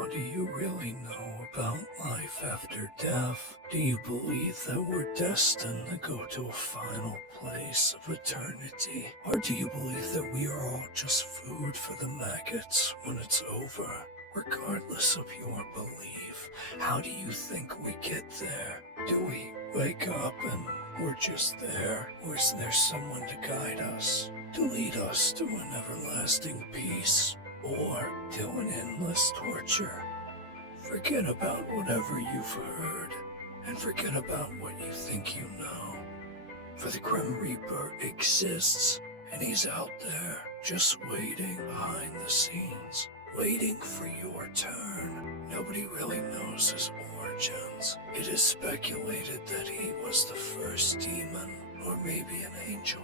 What do you really know about life after death? Do you believe that we're destined to go to a final place of eternity? Or do you believe that we are all just food for the maggots when it's over? Regardless of your belief, how do you think we get there? Do we wake up and we're just there? Or is there someone to guide us, to lead us to an everlasting peace? Or to an endless torture? Forget about whatever you've heard, and forget about what you think you know. For the Grim Reaper exists, and he's out there, just waiting behind the scenes, waiting for your turn. Nobody really knows his origins. It is speculated that he was the first demon, or maybe an angel.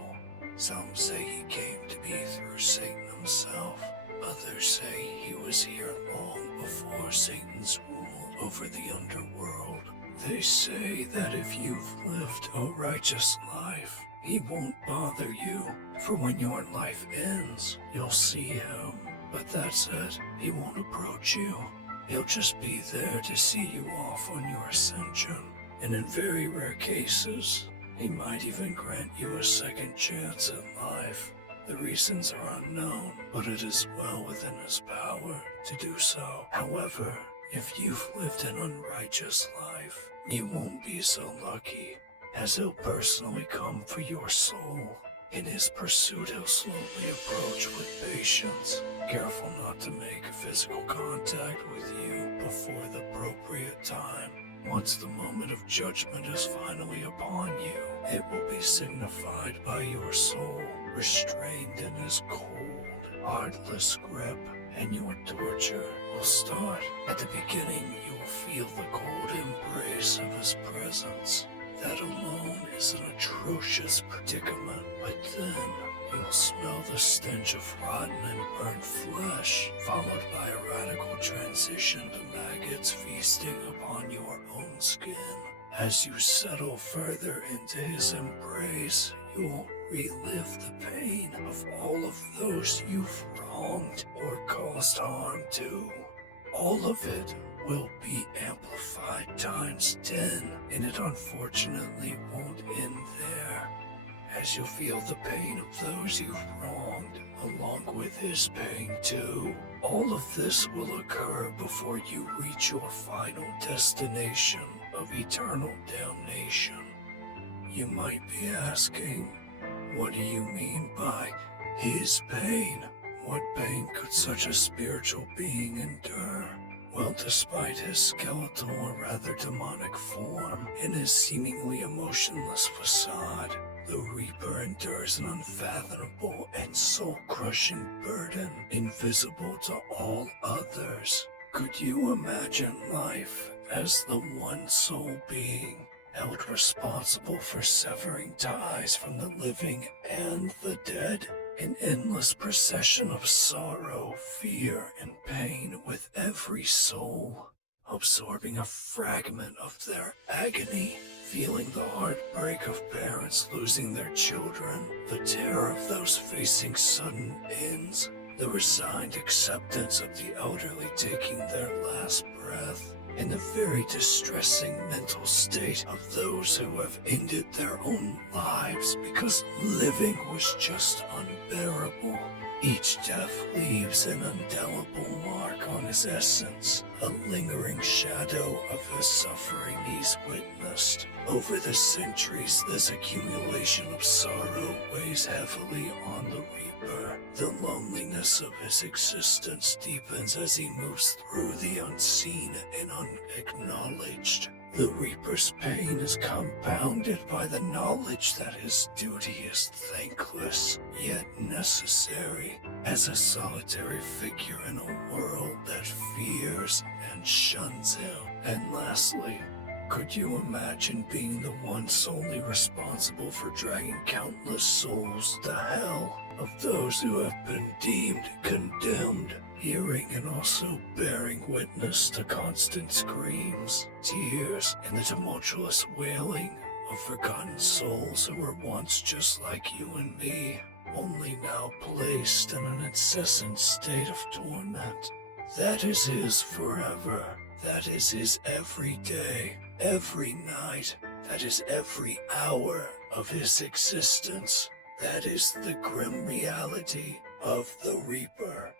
Some say he came to be through Satan himself. Others say he was here long before Satan's rule over the underworld. They say that if you've lived a righteous life, he won't bother you, for when your life ends, you'll see him. But that's it, he won't approach you. He'll just be there to see you off on your ascension. And in very rare cases, he might even grant you a second chance at life. The reasons are unknown, but it is well within his power to do so. However, if you've lived an unrighteous life, you won't be so lucky, as he'll personally come for your soul. In his pursuit, he'll slowly approach with patience, careful not to make physical contact with you before the appropriate time. Once the moment of judgment is finally upon you, it will be signified by your soul restrained in his cold, heartless grip, and your torture will start. At the beginning, you will feel the cold embrace of his presence. That alone is an atrocious predicament, but then you'll smell the stench of rotten and burnt flesh, followed by a radical transition to maggots feasting upon your own skin. As you settle further into his embrace, you'll relive the pain of all of those you've wronged or caused harm to. All of it will be amplified times 10, and it unfortunately won't end there, as you'll feel the pain of those you've wronged, along with his pain too. All of this will occur before you reach your final destination of eternal damnation. You might be asking, what do you mean by his pain? What pain could such a spiritual being endure? Well, despite his skeletal or rather demonic form and his seemingly emotionless facade, the Reaper endures an unfathomable and soul-crushing burden invisible to all others. Could you imagine life as the one soul being held responsible for severing ties from the living and the dead? An endless procession of sorrow, fear, and pain with every soul, absorbing a fragment of their agony, feeling the heartbreak of parents losing their children, the terror of those facing sudden ends, the resigned acceptance of the elderly taking their last breath, and the very distressing mental state of those who have ended their own lives because living was just unbearable. Each death leaves an indelible mark on his essence, a lingering shadow of the suffering he's witnessed. Over the centuries, this accumulation of sorrow weighs heavily on the Reaper. The loneliness of his existence deepens as he moves through the unseen and unacknowledged. The Reaper's pain is compounded by the knowledge that his duty is thankless, yet necessary, as a solitary figure in a world that fears and shuns him. And lastly, could you imagine being the one solely responsible for dragging countless souls to hell of those who have been deemed condemned, hearing and also bearing witness to constant screams, tears, and the tumultuous wailing of forgotten souls who were once just like you and me, only now placed in an incessant state of torment? That is his forever. That is his every day, every night. That is every hour of his existence. That is the grim reality of the Reaper.